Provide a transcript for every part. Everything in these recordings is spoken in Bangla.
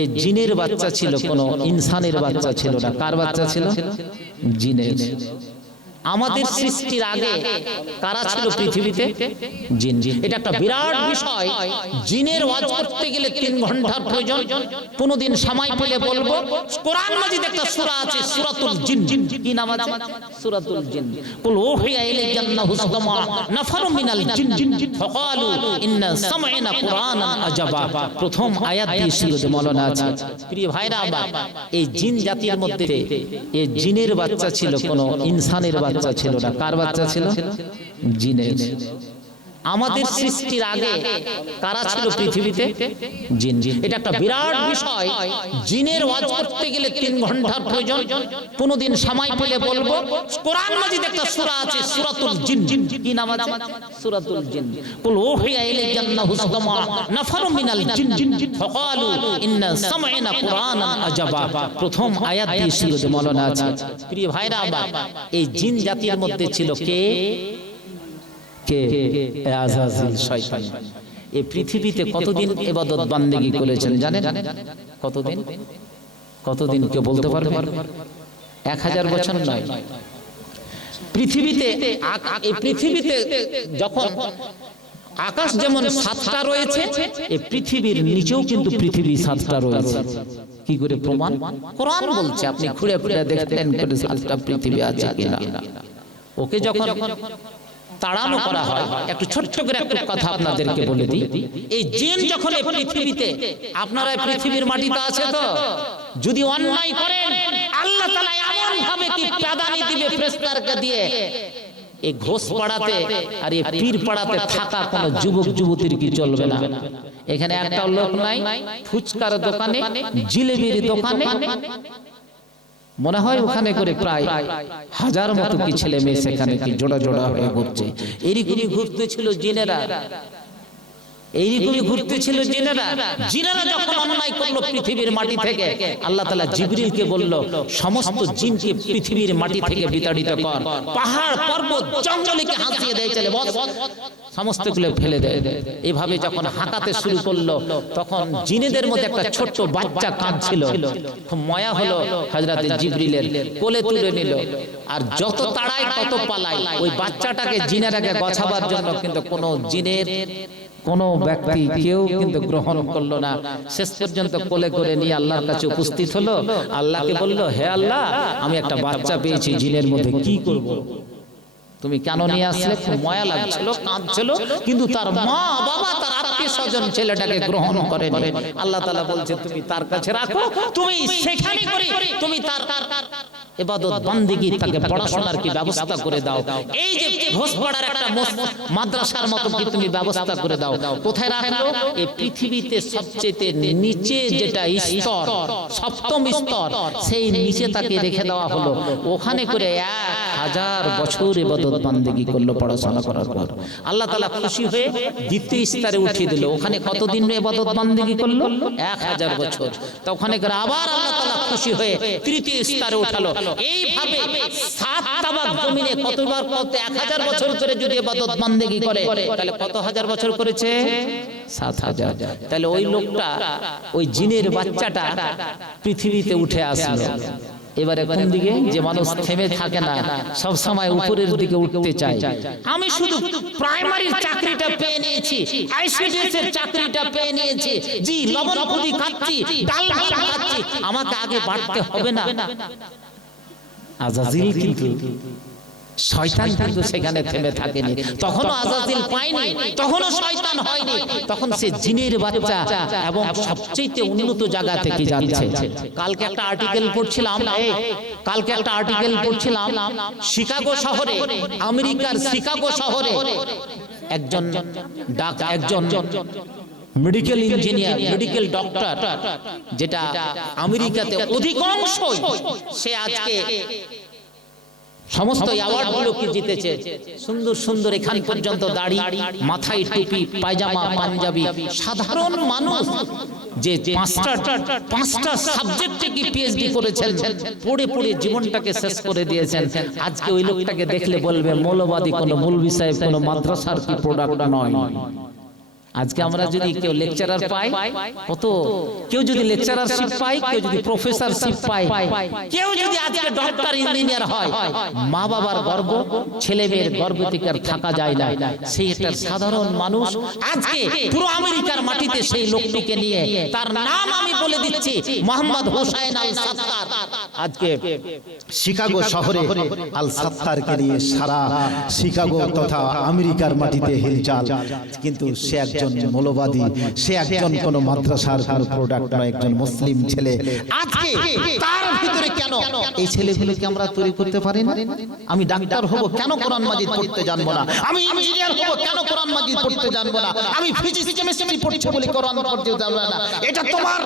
এ জিনের বাচ্চা ছিল, কোনো ইনসানের বাচ্চা ছিল না। কার বাচ্চা ছিল? জিনের। আমাদের সৃষ্টির আগে কারা ছিল পৃথিবীতে? জিন। এটা একটা বিরাট বিষয়। জিনের ওয়াজ করতে গেলে 3 ঘন্টার প্রয়োজন। কোনদিন সময় পেলে বলবো। কোরআন মাজিদে একটা সূরা আছে, সূরাতুল জিন। কি নাম আছে? সূরাতুল জিন। কুল ওহিয়া ইলাইয়া আন্নাহু ইসতামা নাফারুম মিনাল জিন ফাকালু ইন্না সাম'না কুরআনান আজাবা। প্রথম আয়াত দিয়ে শুরুতে মাওলানা আছে। প্রিয় ভাইরা, আবার এই জিন জাতির মধ্যে এই জিনের বাচ্চা ছিল, কোনো ইনসানের বাচ্চা ছিল না। কার বাচ্চা ছিল? জিনের। আমাদের সৃষ্টির আগে কারা ছিল পৃথিবীতে? জিন। এটা একটা বিরাট বিষয়। জিনের ওয়াজ করতে গেলে 3 ঘন্টার প্রয়োজন। কোনদিন সময় পেলে বলবো। কোরআন মাজিদে একটা সূরা আছে, সূরাতুল জিন। কি নাম আছে? সূরাতুল জিন। কুল ওহিয়া ইলাইয়া আন্নাহু ইসতামা নাফারুম মিনাল জিন ফাকালু ইন্না সাম'না কুরআনান আজাবা। প্রথম আয়াত দিয়ে শুরুতে মাওলানা আছে। প্রিয় ভাইরা, আবার এই জিন জাতির মধ্যে ছিল কে? আযাজিল, শয়তান। এই পৃথিবীতে কতদিন ইবাদত বান্দেগী করেছেন জানেন? কতদিন? কতদিন কেউ বলতে পারবে? 1000 বছর নয়। পৃথিবীতে এই পৃথিবীতে যখন আকাশ যেমন 7টা রয়েছে, এই পৃথিবীর নিচেও কিন্তু পৃথিবী 7টা রয়েছে। কি করে প্রমাণ? কোরআন বলছে, আপনি ঘুরে ঘুরে দেখলেন করে 7টা পৃথিবী আছে কিনা। ওকে যখন তাড়ানো করা হয়, একটু ছোট্ট করে একটা কথা আপনাদেরকে বলে দিই। এই জিন যখন এই পৃথিবীতে, আপনারা পৃথিবীর মাটিতে আছে তো, যদি অন্যায় করেন আল্লাহ তাআলা এমন ভাবে কি প্রাদানি দিবে ফেরেশতাকে দিয়ে, এই ঘোষ পাড়াতে আর এই পীর পাড়াতে থাকা কোন যুবক যুবতীর কি চলবে না? এখানে একটা লোক নাই, ফুচকার দোকানে, জিলেবির দোকানে, মনে হয় ওখানে করে প্রায় 1000 মতো কি ছেলে মেয়ে সেখানে কি জোড়া জোড়া হয়ে ঘুরছে। এরকমই ঘুরতে ছিল জিনেরা, এইরকমই ঘুরতে ছিল জিনেরা। জিনেরা যখন অন্যায় করলো পৃথিবীর মাটি থেকে, আল্লাহ তাআলা জিবরিলকে বলল, সমস্ত জিনকে পৃথিবীর মাটি থেকে বিতাড়িত কর। পাহাড় পর্বত জঙ্গলকে হাসিয়ে দেয়, চলে বস, সমস্তগুলো ফেলে দেয়। এভাবে যখন হাঁকাতে শুরু করলো, তখন জিনেদের মধ্যে একটা ছোট্ট বাচ্চা কাঁদছিল। খুব মায়া হলো হযরতে জিবরিলের, কোলে তুলে নিল। আর যত তাড়ায় তত পালায়। ওই বাচ্চাটাকে জিনেরাকে গছাবার জন্য কিন্তু কোনো জিনের কোন ব্যক্তি কেউ কিন্তু গ্রহণ করলো না। শেষ পর্যন্ত কোলে করে নিয়ে আল্লাহর কাছে উপস্থিত হলো। আল্লাহকে বলল, হে আল্লাহ, আমি একটা বাচ্চা পেয়েছি জিনের মধ্যে, কি করব? তুমি কেন নিয়ে আসলে? খুব মায়া লাগছিল, কাঁদছিল, কিন্তু তার মা বাবা তার আত্মীয় স্বজন ছেলেটাকে গ্রহণ করেনি। আল্লাহ তাআলা বলছে, তুমি তার কাছে রাখো, তুমি সেখানে করে তুমি তার ইবাদত বান্দেগী, তাকে পড়াশোনার কি ব্যবস্থা করে দাও। এই যে ঘোষপাড়ার একটা মাদ্রাসার মতো কি তুমি ব্যবস্থা করে দাও। কোথায় রাখলো? এই পৃথিবীতে সবচেয়ে নিচে যেটা স্তর, 7ম স্তর, সেই নিচে তাকে রেখে দেওয়া হলো। ওখানে করে 1000 বছর ইবাদত বান্দেগী করলো পড়াশোনা করার পর। আল্লাহ তাআলা খুশি হয়ে 2য় স্তরে উঠিয়ে দিল। ওখানে কতদিন ইবাদত বান্দেগী করলো? 1000 বছর। তো ওখানে করে আবার আল্লাহ তাআলা খুশি হয়ে 3য় স্তরে উঠালো। এইভাবে 7 তাবাক জমিনে কতবার কত 1000 বছর করে যদি ইবাদত বান্দেগী করে, তাহলে কত হাজার বছর করেছে? 7000। তাহলে ওই লোকটা, ওই জিনের বাচ্চাটা পৃথিবীতে উঠে আসলো। এবারে কোন দিকে? যে মানুষ থেমে থাকে না, সব সময় উপরের দিকে উঠতে চায়। আমি শুধু প্রাইমারির চাকরিটা পেয়ে নিয়েছি, আইসিডিএস এর চাকরিটা পেয়ে নিয়েছি, জি লবণ পুরি খাচ্ছি, ডাল ভাত খাচ্ছি, আমাকে আগে বাড়তে হবে না। আযাজিল কিন্তু, শয়তান কিন্তু সেখানে থেমে থাকেনি। তখনও আযাজিল পায়নি, তখনও শয়তান হয়নি, তখন সে জিনের বাচ্চা এবং সবচেয়ে উন্নত জায়গা থেকে যাচ্ছে। কালকে একটা আর্টিকেল পড়ছিলাম, শিকাগো শহরে, আমেরিকার শিকাগো শহরে একজন মেডিকেল ইঞ্জিনিয়ার, মেডিকেল ডক্টর, যেটা আমেরিকাতে অধিকাংশ, সে আজকে সমস্ত অ্যাওয়ার্ড গুলোকে জিতেছে। সুন্দর সুন্দর এখান পর্যন্ত দাড়ি, মাথায় টুপি, পায়জামা, পাঞ্জাবি, সাধারণ মানুষ যে 5টা সাবজেক্টে কি পিএইচডি করেছেন, পড়ে পড়ে জীবনটাকে শেষ করে দিয়েছেন। আজকে ওই লোকটাকে দেখলে বলবে মৌলবাদী, কোনো মৌলভী সাহেব, কোনো মাদ্রাসার কি প্রোডাক্ট নয়। আজকে আমরা যদি কেউ লেকচারার পাই, কত কেউ যদি লেকচারারশিপ পায়, কেউ যদি প্রফেসরশিপ পায়, কেউ যদি আজকে ডক্টর ইঞ্জিনিয়ার হয়, মা বাবার গর্ব, ছেলে মেয়ের গর্ব থেকে আর থাকা যায় না। সেই একটা সাধারণ মানুষ আজকে পুরো আমেরিকার মাটিতে সেই লোকটিকে নিয়ে, তার নাম আমি বলে দিচ্ছি, মোহাম্মদ হোসাইন আল সাত্তার। আজকে শিকাগো শহরে আল সাত্তারকে নিয়ে সারা শিকাগো তথা আমেরিকার মাটিতে হিলচাল। কিন্তু সে একজন মৌলবাদী, সে একজন কোন মাদ্রাসার কোন প্রোডাক্ট নয়, একজন মুসলিম ছেলে। আজকে তার ভিতরে কেন এই ছেলেগুলোকে আমরা তৈরি করতে পারি না? আমি ডাক্তার হব, কেন কোরআন মাজিদ পড়তে জানবো না? আমি ইঞ্জিনিয়ার হব, কেন কোরআন মাজিদ পড়তে জানবো না? আমি ফিজিক্স কেমিস্ট্রি পড়ছি বলে কোরআন পড়তে জানবো না? এটা তোমার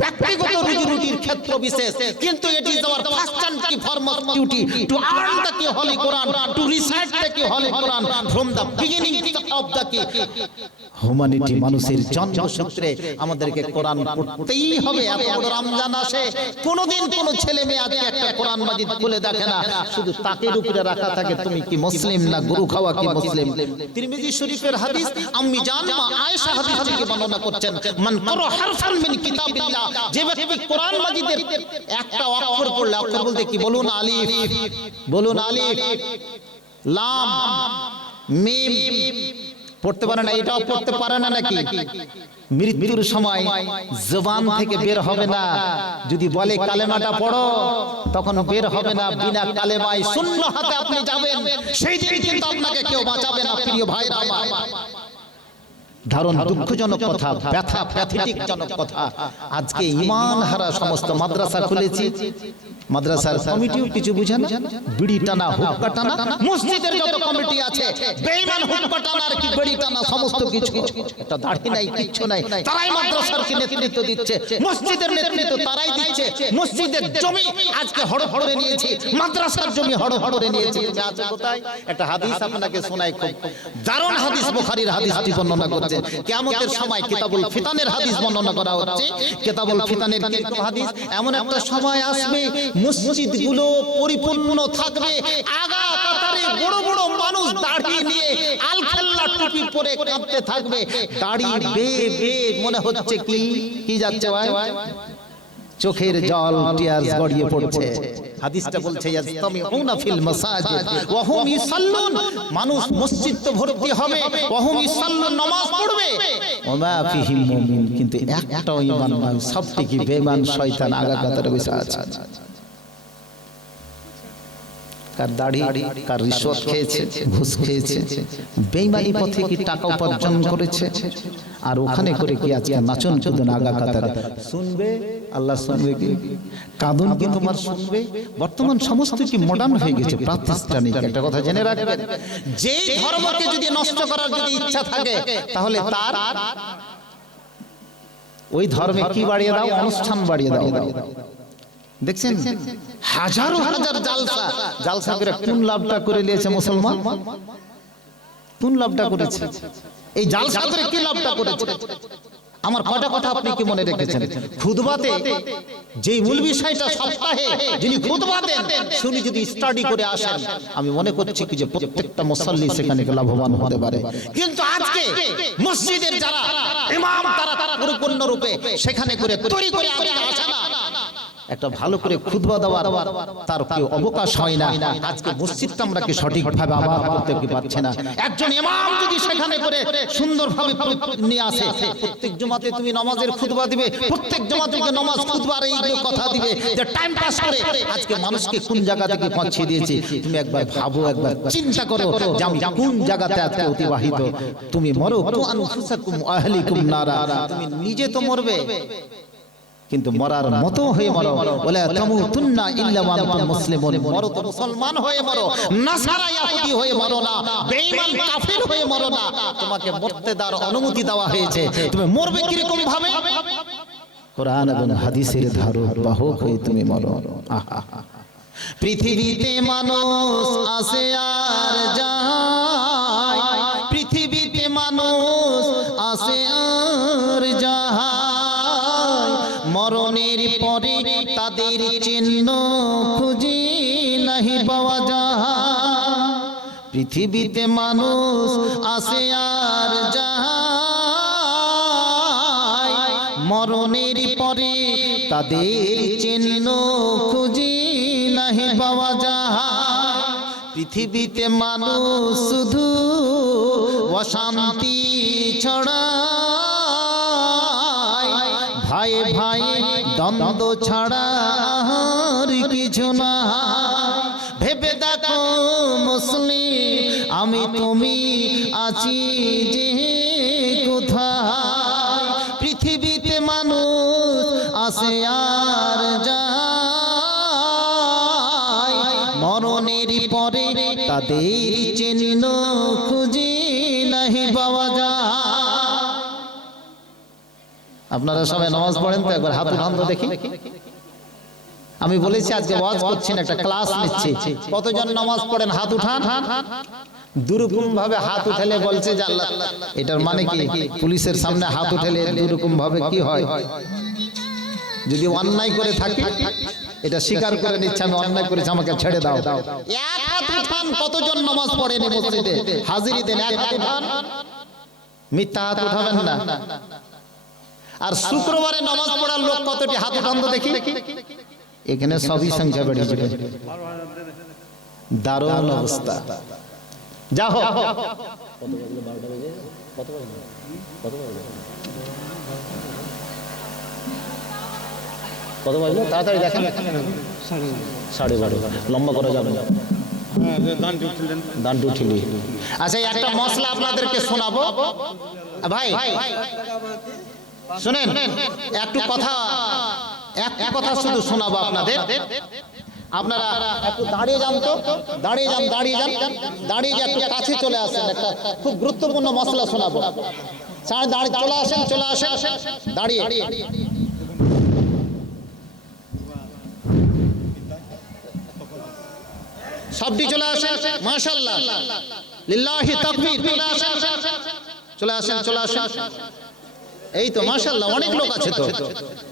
ব্যক্তিগত রুজিরুটির ক্ষেত্র বিশেষ, কিন্তু it is our first and কি foremost duty to earn the কি holy Quran, to recite the কি holy Quran from the beginning of the কি হিউম্যানিটি। মানুষের জন্মসূত্রে আমাদেরকে কোরআন পড়তেই হবে। এত বড় রমজান আসে, কোনোদিন কোনো ছেলে মেয়ে আজকে একটা কোরআন মাজিদ খুলে দেখে না, শুধু তাকের উপরে রাখা থাকে তুমি কি মুসলিম না গরু খাওয়া কি মুসলিম। তিরমিজি শরীফের হাদিস, আম্মি জান মা আয়েশা হাদিস থেকে বর্ণনা করছেন, মান ক্বারা হারফান মিন কিতাবিল্লাহ, যে ব্যক্তি কোরআন মাজিদের একটা অক্ষর পড়লে, অক্ষর বলতে কি বলুন, আলিফ, বলুন আলিফ, লাম, মিম পড়তে পারে না, এটাও পড়তে পারে না নাকি? মৃত্যুর সময় জবান থেকে বের হবে না, যদি বলে কালেমাটা পড়ো তখন বের হবে না। বিনা কালেমায় শূন্য হাতে আপনি যাবেন, সেই দিন কিন্তু আপনাকে কেউ বাঁচাবে না। প্রিয় ভাইরা আমার, দারুণ দুঃখজনক কথা, ব্যথা প্যাথেটিক জনক কথা। আজকে ঈমান হারা সমস্ত মাদ্রাসা খুলেছি, মাদ্রাসার কমিটিও কিছু বুঝে না, বিড়ি টানা হুক্কা টানা। মসজিদের যত কমিটি আছে বেঈমান হুক্কা টানা আর কি বিড়ি টানা সমস্ত কিছু, এটা দাড়ি নাই কিচ্ছু নাই, তারাই মাদ্রাসার কি নেতৃত্ব দিচ্ছে, মসজিদের নেতৃত্ব তারাই দিচ্ছে। মসজিদের জমি আজকে হড় হড়ে নিয়েছি, মাদ্রাসার জমি হড় হড়ে নিয়েছি। তুমি আছো কোথায়? একটা হাদিস আপনাকে শোনাই, খুব দারুণ হাদিস, বুখারীর হাদিসটি বর্ণনা করছে। কিয়ামতের সময় কিতাবুল ফিতানের হাদিস বর্ণনা করা হচ্ছে। কিতাবুল ফিতানের কিন্তু হাদিস, এমন একটা সময় আসবে মসজিদগুলো পরিপূর্ণ থাকবে, আগা কাতারে বড় বড় মানুষ দাড়ি নিয়ে আল খাল্লা টুপি পরে কাঁপতে থাকবে, দাড়ি বেয়ে বেয়ে মনে হচ্ছে কি কি যাচ্ছে ভাই, চোখের জল টিয়ার্স গড়িয়ে পড়ছে। হাদিসটা বলছে ইয়াজতামিউনা ফিল মাসাজিদ ওয়া হুম ইসাল্লুন, মানুষ মসজিদ তো ভর্তি হবে, ওয়া হুম ইসাল্লুন, নামাজ পড়বে, ওয়া মা ফিহিল মুমিন, কিন্তু একটাও ঈমান নয়, সবটি বেঈমান শয়তান আগা কাতারে বসে আছে। কার দাড়ি, কার রিশওয়াত খেয়েছে, ঘুষ খেয়েছে, বেঈমানি পথে কি টাকা উপার্জন করেছে, আর ওখানে করে কি আজকে নাচন চুদন আগা কাতারে শুনবে, আল্লাহ শুনবে কি? কাঁদন কি তোমার শুনবে? বর্তমান সমস্ত কি মডার্ন হয়ে গেছে, প্রাতিষ্ঠানিক। একটা কথা জেনে রাখবেন, যেই ধর্মকে যদি নষ্ট করার যদি ইচ্ছা থাকে, তাহলে তার ওই ধর্মে কি বাড়িয়ে দাও, অনুষ্ঠান বাড়িয়ে দাও। দেখছেন হাজারো হাজার জালসা, জালসা করে কোন লাভটা করে নিয়েছে মুসলমান, কোন লাভটা করেছে? এই জালসা করে কি লাভটা করেছে? আমার কটা কথা আপনি কি মনে রেখেছেন? খুতবাতে যেই মূল বিষয়টা সপ্তাহে যিনি খুতবা দেন, শুনি যদি স্টাডি করে আসেন, আমি মনে করছি কি যে প্রত্যেকটা মুসল্লি সেখানে লাভবান হতে পারে। কিন্তু আজকে মসজিদের যারা ইমাম, তারা পরিপূর্ণ রূপে সেখানে করে তৈরি করে আসে না, একটা ভালো করে খুতবা দেওয়ার তার কি অবকাশ হয় না। আজকে মসজিদটা আমরা কি সঠিকভাবে আবাদ করতে পারছি না। একজন ইমাম যদি সেখানে করে সুন্দরভাবে নিয়ে আসে, প্রত্যেক জুমাতে তুমি নামাজের খুতবা দিবে, প্রত্যেক জুমাতে নামাজ খুতবার এইগুলো কথা দিবে, যে টাইম পাস করে আজকে মানুষকে কোন জায়গা থেকে পৌঁছে দিয়েছি। তুমি একবার ভাবো, একবার চিন্তা করো যে আমি কোন জায়গাতে আজকে অতিবাহিত। তুমি মরো, আনফুসাকুম আহলিকুম নারা, তুমি নিজে তো মরবে, কিন্তু মরার মতো হয়ে মরো, ওয়ালা তামুতুন্না ইল্লা ওয়া আনতুম মুসলিমুন, মরো তো মুসলমান হয়ে মরো, নাসারা ইহুদি হয়ে মরো না, বেঈমান কাফির হয়ে মরো না। তোমাকে মরতে দেওয়ার অনুমতি দেওয়া হয়েছে, তুমি মরবে কি রকম ভাবে? কোরআন এবং হাদিসের ধারক বাহক হয়ে তুমি মরো। আহা, পৃথিবীতে মানুষ আসে আর যায়, পৃথিবীতে মানুষ আসে আর যায়, মরণের পরে তাদের চিহ্ন খুঁজে নাহি পাওয়া যায়। পৃথিবীতে মানুষ আসে আর যায়, মরণের পরে তাদের চিহ্ন খুঁজি নাহি পাওয়া যায়। পৃথিবীতে মানুষ শুধু অশান্তি ছড়ায়, ভাই ভাই দ্বন্দ্ব ছাড়া আর কিছু না। ভেবে দেখো মুসলিম আমি তুমি আছি যে কোথায়। পৃথিবীতে মানুষ আসে আর যায়, মরণের পরে তাদের চিহ্ন খুঁজি নাহি পাওয়া যায়। আপনারা সবাই নামাজ পড়েন তো? একবার হাত উঠান তো দেখি। আমি বলেছি আজকে ওয়াজ করছি না, একটা ক্লাস নিচ্ছি। কতজন নামাজ পড়েন হাত উঠান। দুরকম ভাবে হাত উঠালে বলছে যে আল্লাহ, এটার মানে কি পুলিশের সামনে হাত উঠালে দুরকম ভাবে কি হয়? যদি অন্যায় করে থাকি এটা স্বীকার করে নিচ্ছে আমি অন্যায় করেছি, আমাকে ছেড়ে দাও। এক হাত উঠান। কতজন নামাজ পড়েন এই মসজিদে? হাজিরি দেন, এক হাত উঠান। মিথ্যা হাত উঠাবেন না। আর শুক্রবারে নামাজ পড়ার লোক কতটি? হাত উঠান তো দেখি। এখানে সবই সংখ্যা বেড়ে যাবে। দারুণ অবস্থা। যা হোক, কত বাজলো তাড়াতাড়ি দেখেন। 12:30। লম্বা করা যাবে না, দান উঠিলি। আচ্ছা একটা মশলা আপনাদেরকে শোনাবো ভাই, শুনেন একটু কথা, একটা কথা শুধু শোনাবো আপনাদের। আপনারা একটু দাঁড়িয়ে যান তো, দাঁড়িয়ে যান, দাঁড়িয়ে যান, দাঁড়িয়ে গিয়ে একটু কাছে চলে আসেন। একটা খুব গুরুত্বপূর্ণ মশলা শোনাবো। দাঁড়িয়ে চলে আসেন, চলে আসেন, দাঁড়িয়ে। সবটি চলে আসেন, মাশাআল্লাহ, লিল্লাহি তাকবীর। চলে আসেন, চলে আসেন, চলে আসেন। এই তো মাশাআল্লাহ, অনেক লোক আছে তো।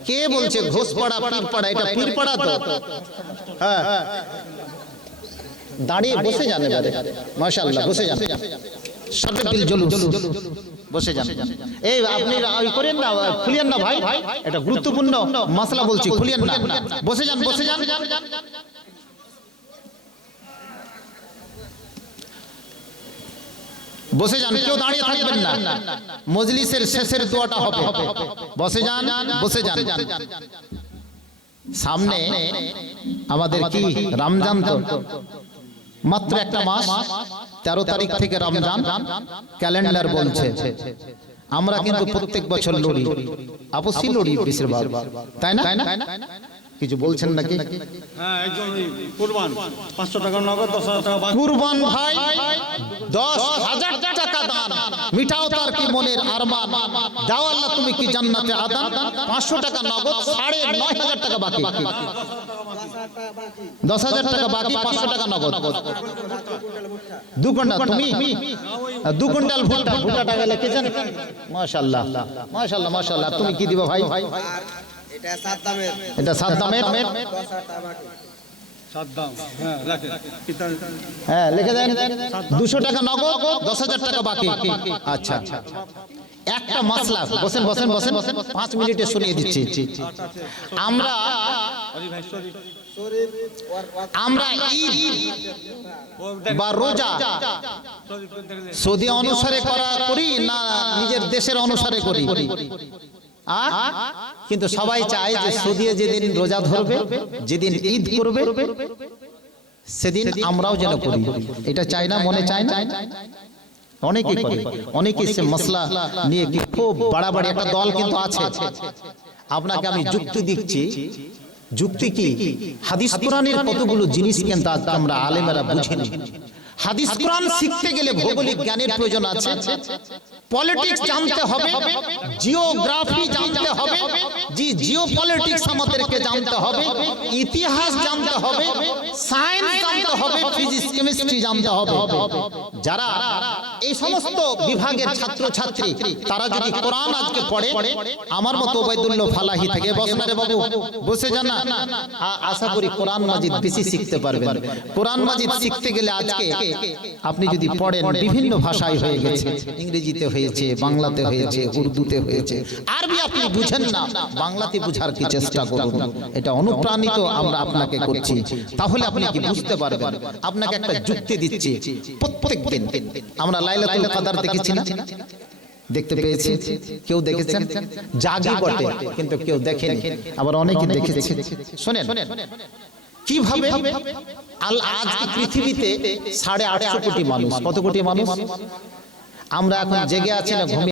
কে বলছে ঘোষপাড়া পীরপাড়া? এটা পীরপাড়া তো। হ্যাঁ, দাঁড়িয়ে বসে যান এবারে। মাশাআল্লাহ, বসে যান। সাদ্দাবিল জুলুস, বসে যান। এই আপনি ওই করেন না, খুলিয়েন না ভাই, এটা গুরুত্বপূর্ণ মাসলা বলছি, খুলিয়েন না। বসে যান, বসে যান, বসে যান। কেউ দাঁড়িয়ে থাকবেন না, মজলিসের শেষের দোয়াটা হবে। বসে যান, বসে যান। সামনে আমাদের কি রমজান, তো মাত্র একটা মাস, 13 তারিখ থেকে রমজান ক্যালেন্ডার বলছে। আমরা কিন্তু প্রত্যেক বছর লড়ি, আপসি লড়ি বেশিরভাগ, তাই না? কিছু বলছেন নাকি? হ্যাঁ, একজন কুরবান 500 টাকা নগদ, 10,000 টাকা বাকি। কুরবান ভাই 10,000 টাকা দান, মিটাও তার কি মনের আরমান। দাও আল্লাহ তুমি কি জান্নাতে আদান। 500 টাকা নগদ, 9,500 টাকা বাকি। 10,000 টাকা বাকি, 500 টাকা নগদ। 2 কুইন্টাল তুমি 2 কুইন্টাল ভুট্টা, ভুট্টাটা লিখেছেন। মাশাআল্লাহ, মাশাআল্লাহ, মাশাআল্লাহ। তুমি কি দিবা ভাই? এটা সাত দামের, এটা সাত দামের। হ্যাঁ, লিখে দেন। 200 টাকা নগদ, 10,000 টাকা বাকি। আচ্ছা, একটা মাসলা। বসেন, বসেন, বসেন, 5 মিনিটে শুনিয়ে দিচ্ছি। আমরা ঈদ বা রোজা সৌদি অনুসারে করি না নিজের দেশের অনুসারে করি? কিন্তু সবাই চায় যে সৌদি যেদিন রোজা ধরবে, যেদিন ঈদ করবে, সেদিন আমরাও যেন করি। এটা চাই না, মনে চায় না? অনেকে করে, অনেকে সে মশলা নিয়ে কি খুব বাড়াবাড়ি একটা দল কিন্তু আছে। আপনাকে আমি যুক্তি দিচ্ছি। যুক্তি কি? হাদিস কোরআনের কতগুলো জিনিস কিন্তু আজ আমরা আলেমেরা বুঝিনি। হাদিস কোরআন শিখতে গেলে ভৌগোলিক জ্ঞানের প্রয়োজন আছে, পলিটিক্স জানতে হবে, জিওগ্রাফি জানতে হবে, জিওপলিটিক্স আমাদেরকে জানতে হবে, ইতিহাস জানতে হবে, সায়েন্স জানতে হবে, ফিজিক্স কেমিস্ট্রি জানতে হবে। যারা এই সমস্ত বিভাগের ছাত্রছাত্রী তারা যদি কোরআন আজকে পড়ে, আমার মতো ওবাইদুল্লাহ ফালাহি থেকে বসনারে বাবু বসে যান না, আশা করি কোরআন মাজিদ বেশি শিখতে পারবেন। কোরআন মাজিদ শিখতে গেলে আজকে আপনি যদি পড়েন, বিভিন্ন ভাষায় হয়ে গেছে, ইংরেজিতে হয়েছে, বাংলাতে হয়েছে, উর্দুতে হয়েছে, আরবি আপনি বুঝেন না, বাংলাতে বুঝার কি চেষ্টা করুন। এটা অনুপ্রাণিত আমরা আপনাকে করছি, তাহলে আপনি কি বুঝতে পারবেন। আপনাকে একটা যুক্তি দিচ্ছি, প্রত্যেক দিন আমরা লাইলাতুল কদর দেখেছি না? দেখতে পেয়েছি? কেউ দেখেছেন? জাগি বটে, কিন্তু কেউ দেখেনি, আবার অনেকে দেখেছে। শুনেন কিভাবে আজ পৃথিবীতে 850 কোটি মানুষ, কত কোটি মানুষ? আমরা এখন জেগে আছি না ঘুমিয়ে